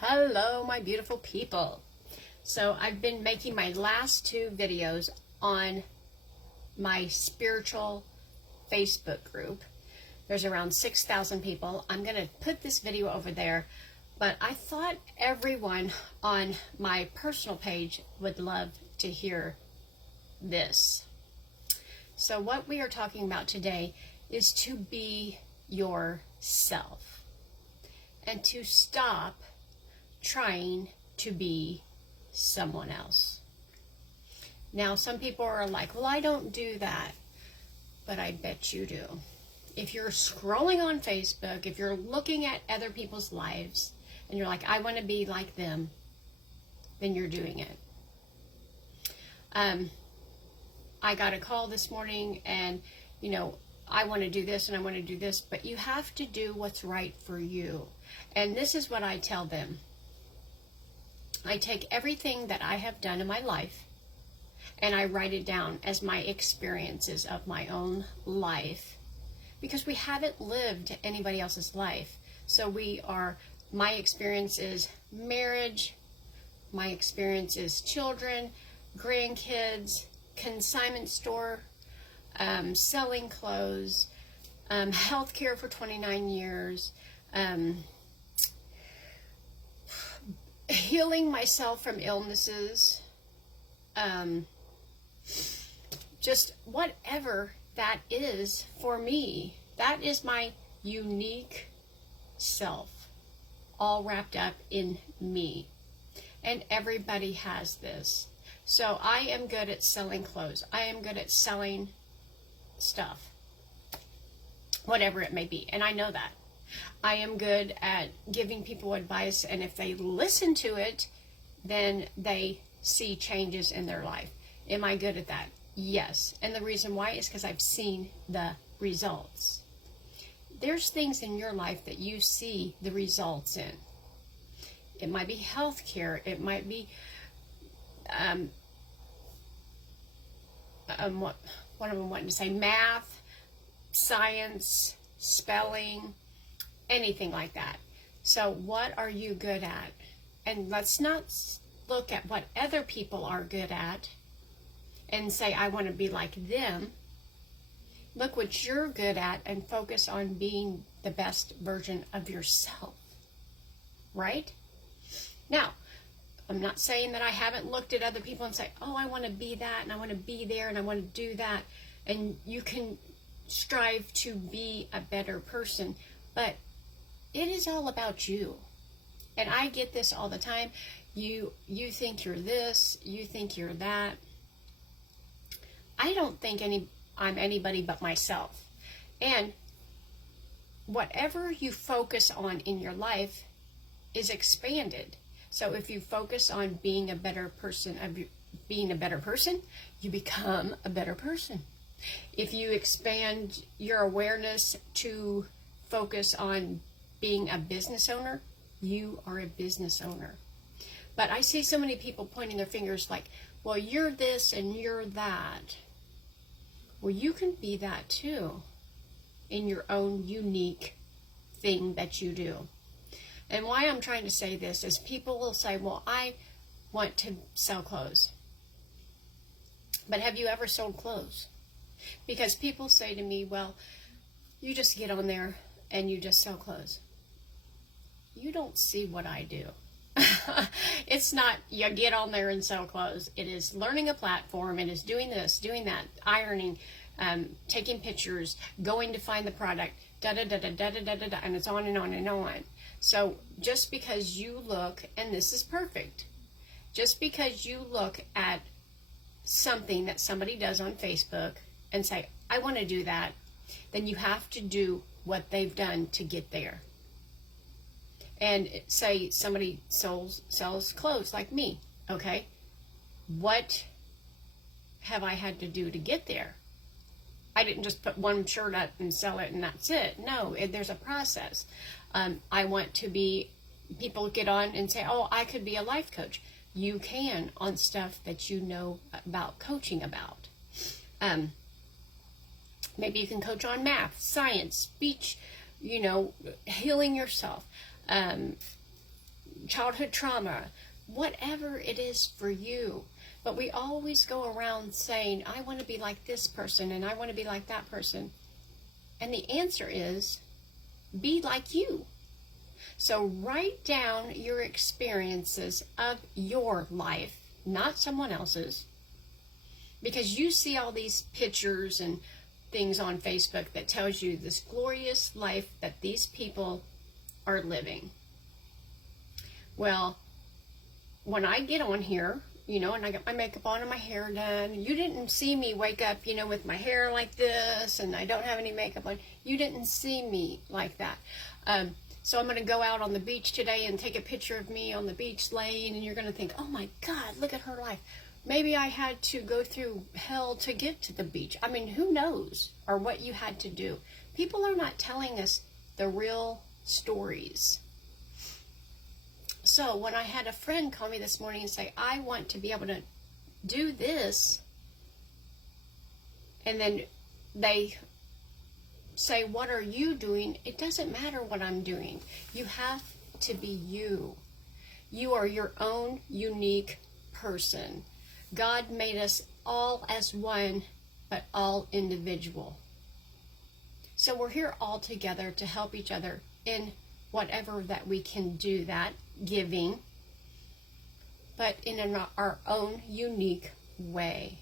Hello, my beautiful people. So I've been making my last two videos on my spiritual Facebook group. There's around 6,000 people. I'm going to put this video over there, but I thought everyone on my personal page would love to hear this. So what we are talking about today is to be yourself and to stop trying to be someone else. Now, some people are like, well, I don't do that, but I bet you do. If you're scrolling on Facebook, if you're looking at other people's lives and you're like, I want to be like them, then you're doing it. I got a call this morning and, I want to do this and I want to do this, but you have to do what's right for you. And this is what I tell them. I take everything that I have done in my life and I write it down as my experiences of my own life, because we haven't lived anybody else's life. So my experience is marriage, my experience is children, grandkids, consignment store, selling clothes, healthcare for 29 years, healing myself from illnesses, just whatever that is for me. That is my unique self, all wrapped up in me. And everybody has this. So I am good at selling clothes. I am good at selling stuff, whatever it may be. And I know that. I am good at giving people advice, and if they listen to it, then they see changes in their life. Am I good at that? Yes. And the reason why is because I've seen the results. There's things in your life that you see the results in. It might be healthcare. It might be what am I wanting to say? Math, science, spelling, anything like that. So what are you good at? And let's not look at what other people are good at and say, I want to be like them. Look what you're good at and focus on being the best version of yourself. Right? Now, I'm not saying that I haven't looked at other people and say, oh, I want to be that and I want to be there and I want to do that. And you can strive to be a better person, but it is all about you. And I get this all the time. You think you're this, you think you're that. I don't think I'm anybody but myself. And whatever you focus on in your life is expanded. So if you focus on being a better person, you become a better person. If you expand your awareness to focus on being a business owner, you are a business owner. But I see so many people pointing their fingers like, well, you're this and you're that. Well, you can be that too in your own unique thing that you do. And why I'm trying to say this is people will say, well, I want to sell clothes. But have you ever sold clothes? Because people say to me, well, you just get on there and you just sell clothes. You don't see what I do. It's not you get on there and sell clothes. It is learning a platform. It is doing this, doing that, ironing, taking pictures, going to find the product, da-da-da-da-da-da-da-da, and it's on and on and on. So just because you look, and this is perfect, just because you look at something that somebody does on Facebook and say, I want to do that, then you have to do what they've done to get there. And say somebody sells clothes like me, okay? What have I had to do to get there? I didn't just put one shirt up and sell it and that's it. No, there's a process. I want to be, people get on and say, oh, I could be a life coach. You can on stuff that you know about coaching about. Maybe you can coach on math, science, speech, healing yourself, childhood trauma, whatever it is for you. But we always go around saying, I want to be like this person and I want to be like that person. And the answer is, be like you. So write down your experiences of your life, not someone else's. Because you see all these pictures and things on Facebook that tells you this glorious life that these people are living. Well, when I get on here, you know, and I got my makeup on and my hair done, you didn't see me wake up, you know, with my hair like this and I don't have any makeup on. You didn't see me like that. So I'm going to go out on the beach today and take a picture of me on the beach laying, and you're going to think, oh my God, look at her life. Maybe I had to go through hell to get to the beach. I mean, who knows, or what you had to do. People are not telling us the real stories. So when I had a friend call me this morning and say, I want to be able to do this, and then they say, what are you doing? It doesn't matter what I'm doing. You have to be you. You are your own unique person. God made us all as one, but all individual. So we're here all together to help each other in whatever that we can do, that giving, but in our own unique way.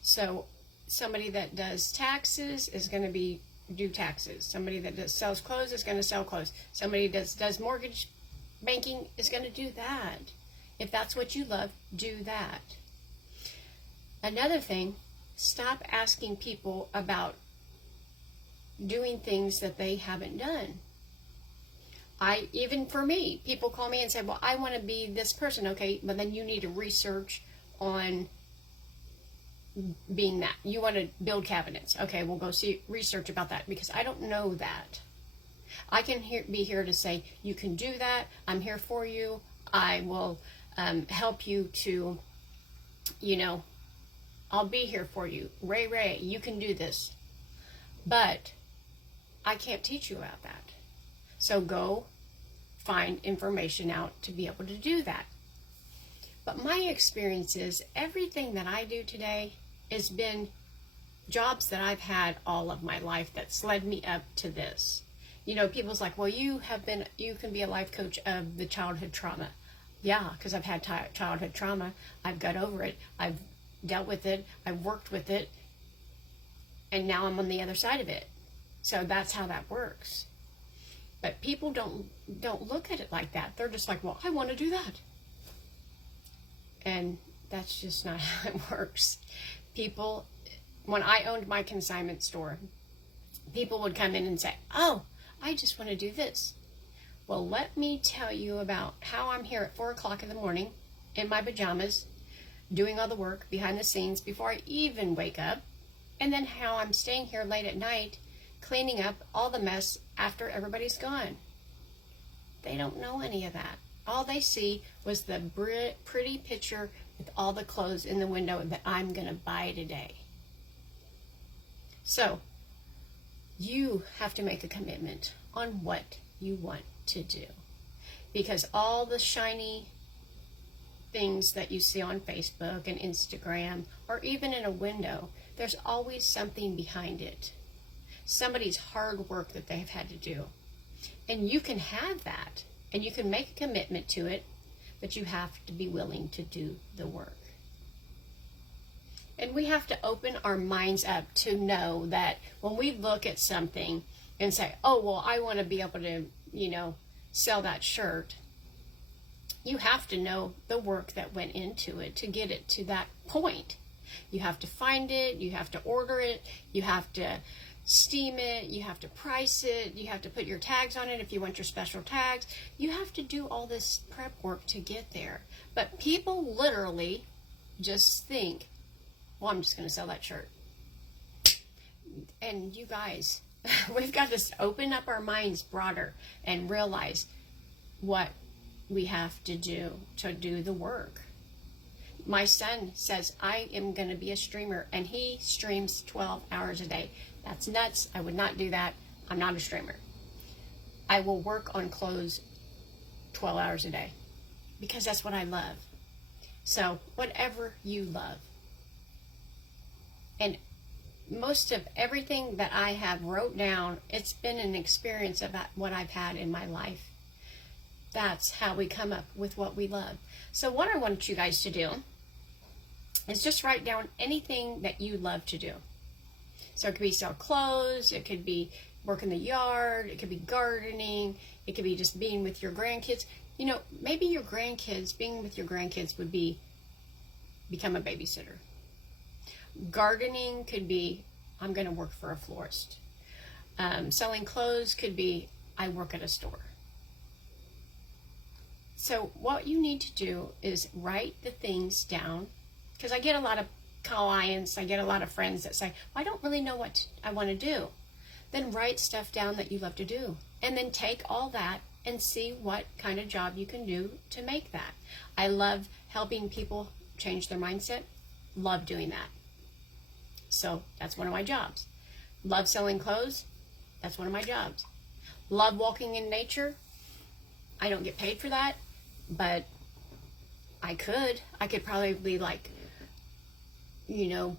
So somebody that does taxes is going to do taxes. Somebody that sells clothes is going to sell clothes. Somebody that does mortgage banking is going to do that. If that's what you love, do that. Another thing, stop asking people about doing things that they haven't done. Even for me, people call me and say, well, I want to be this person. Okay, but then you need to research on being that. You want to build cabinets. Okay, we'll go research about that, because I don't know that. I can be here to say, you can do that. I'm here for you. I will help you to, you know, I'll be here for you. Ray, you can do this. But I can't teach you about that. So go find information out to be able to do that. But my experience is everything that I do today has been jobs that I've had all of my life that's led me up to this. You know, people's like, well, you can be a life coach of the childhood trauma. Yeah, because I've had childhood trauma. I've got over it. I've dealt with it. I've worked with it. And now I'm on the other side of it. So that's how that works. But people don't look at it like that. They're just like, well, I want to do that. And that's just not how it works. People, when I owned my consignment store, people would come in and say, oh, I just want to do this. Well, let me tell you about how I'm here at 4 o'clock in the morning in my pajamas, doing all the work behind the scenes before I even wake up, and then how I'm staying here late at night cleaning up all the mess after everybody's gone. They don't know any of that. All they see was the pretty picture with all the clothes in the window that I'm going to buy today. So, you have to make a commitment on what you want to do. Because all the shiny things that you see on Facebook and Instagram, or even in a window, there's always something behind it. Somebody's hard work that they've had to do. And you can have that, and you can make a commitment to it, but you have to be willing to do the work. And we have to open our minds up to know that when we look at something and say, oh, well, I want to be able to, you know, sell that shirt, you have to know the work that went into it to get it to that point. You have to find it, you have to order it, you have to steam it, you have to price it, you have to put your tags on it if you want your special tags. You have to do all this prep work to get there. But people literally just think, well, I'm just going to sell that shirt. And you guys, we've got to open up our minds broader and realize what we have to do the work. My son says, I am going to be a streamer, and he streams 12 hours a day. That's nuts. I would not do that. I'm not a streamer. I will work on clothes 12 hours a day because that's what I love. So whatever you love. And most of everything that I have wrote down, it's been an experience about what I've had in my life. That's how we come up with what we love. So what I want you guys to do is just write down anything that you love to do. So it could be sell clothes, it could be work in the yard, it could be gardening, it could be just being with your grandkids. You know, maybe your grandkids, being with your grandkids would be become a babysitter. Gardening could be, I'm going to work for a florist. Selling clothes could be, I work at a store. So what you need to do is write the things down, because I get a lot of clients, I get a lot of friends that say, well, I don't really know what I want to do. Then write stuff down that you love to do, and then take all that and see what kind of job you can do to make that. I love helping people change their mindset. Love doing that. So that's one of my jobs. Love selling clothes. That's one of my jobs. Love walking in nature. I don't get paid for that, but I could probably, like, you know,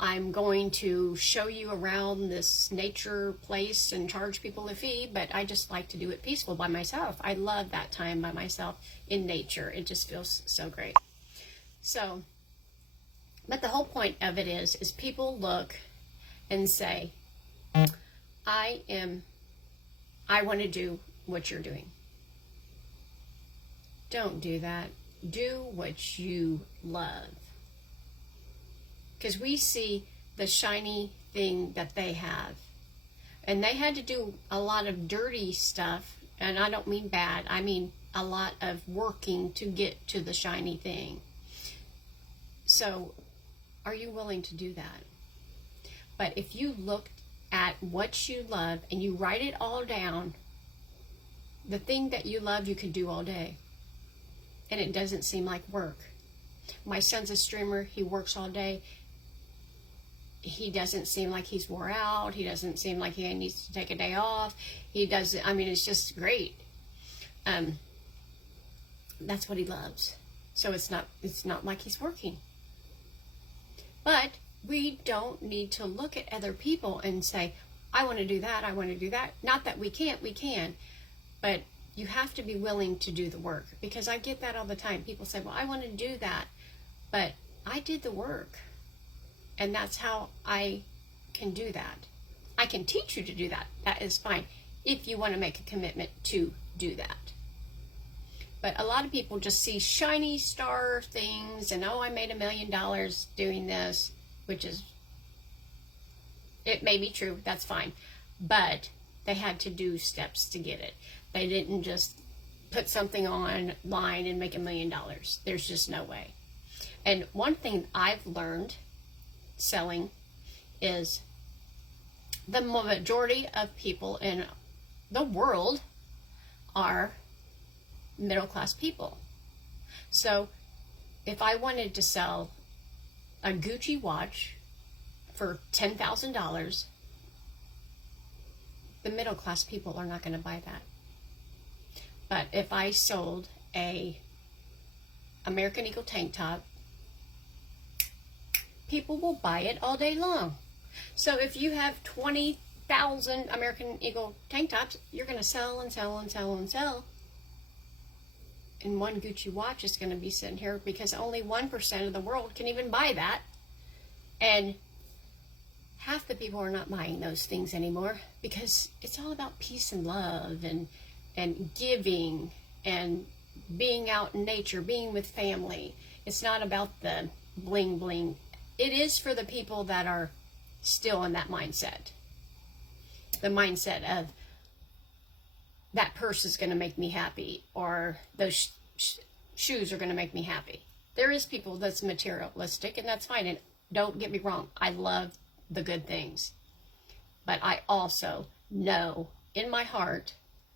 I'm going to show you around this nature place and charge people a fee, but I just like to do it peaceful by myself. I love that time by myself in nature. It just feels so great. So, but the whole point of it is people look and say, I want to do what you're doing. Don't do that. Do what you love. Because we see the shiny thing that they have. And they had to do a lot of dirty stuff. And I don't mean bad. I mean a lot of working to get to the shiny thing. So, are you willing to do that? But if you look at what you love and you write it all down, the thing that you love you can do all day. And it doesn't seem like work. My son's a streamer. He works all day. He doesn't seem like he's wore out. He doesn't seem like he needs to take a day off. He doesn't, I mean, it's just great. That's what he loves. So it's not like he's working. But we don't need to look at other people and say, I want to do that, I want to do that. Not that we can't, we can. But you have to be willing to do the work. Because I get that all the time. People say, well, I want to do that. But I did the work. And that's how I can do that. I can teach you to do that. That is fine. If you want to make a commitment to do that. But a lot of people just see shiny star things and, oh, I made $1 million doing this, which is, it may be true, that's fine. But they had to do steps to get it. They didn't just put something online and make $1 million. There's just no way. And one thing I've learned selling is the majority of people in the world are middle-class people. So if I wanted to sell a Gucci watch for $10,000, the middle-class people are not going to buy that. But if I sold a American Eagle tank top, people will buy it all day long. So if you have 20,000 American Eagle tank tops, you're going to sell and sell and sell and sell. And one Gucci watch is going to be sitting here because only 1% of the world can even buy that. And half the people are not buying those things anymore because it's all about peace and love and giving and being out in nature, being with family. It's not about the bling bling. It is for the people that are still in that mindset. The mindset of that purse is going to make me happy, or those shoes are going to make me happy. There is people that's materialistic, and that's fine. And don't get me wrong, I love the good things. But I also know in my heart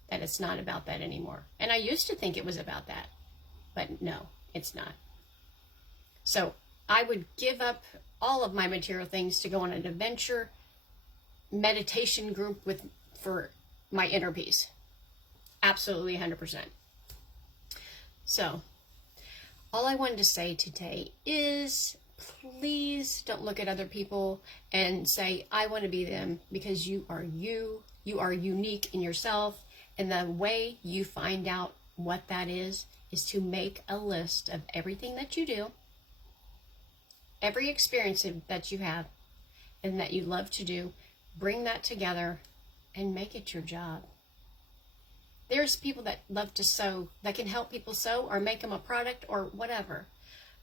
that it's not about that anymore. And I used to think it was about that. But no, it's not. So I would give up all of my material things to go on an adventure meditation group for my inner peace. Absolutely 100%. So, all I wanted to say today is please don't look at other people and say, I want to be them, because you are you. You are unique in yourself. And the way you find out what that is to make a list of everything that you do, every experience that you have and that you love to do. Bring that together and make it your job. There's people that love to sew, that can help people sew or make them a product or whatever.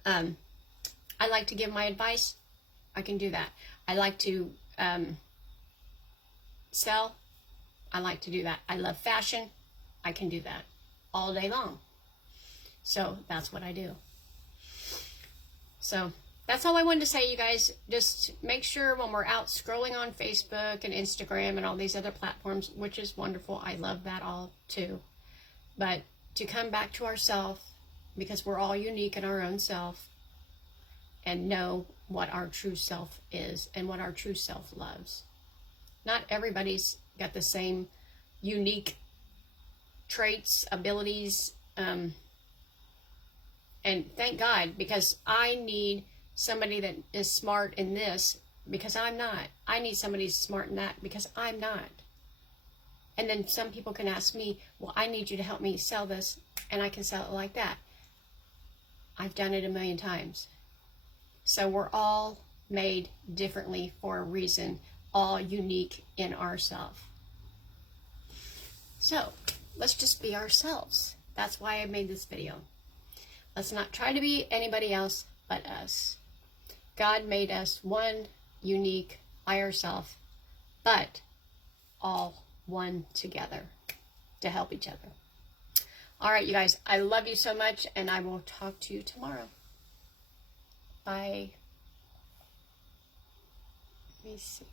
I like to give my advice. I can do that. I like to sell. I like to do that. I love fashion. I can do that all day long. So that's what I do. So that's all I wanted to say, you guys. Just make sure when we're out scrolling on Facebook and Instagram and all these other platforms, which is wonderful. I love that all too. But to come back to ourselves, because we're all unique in our own self, and know what our true self is and what our true self loves. Not everybody's got the same unique traits, abilities, and thank God, because I need somebody that is smart in this, because I'm not. I need somebody smart in that, because I'm not. And then some people can ask me, well, I need you to help me sell this, and I can sell it like that. I've done it a million times. So we're all made differently for a reason, all unique in ourselves. So let's just be ourselves. That's why I made this video. Let's not try to be anybody else but us. God made us one, unique, by ourselves, but all one together to help each other. All right, you guys, I love you so much, and I will talk to you tomorrow. Bye. Let me see.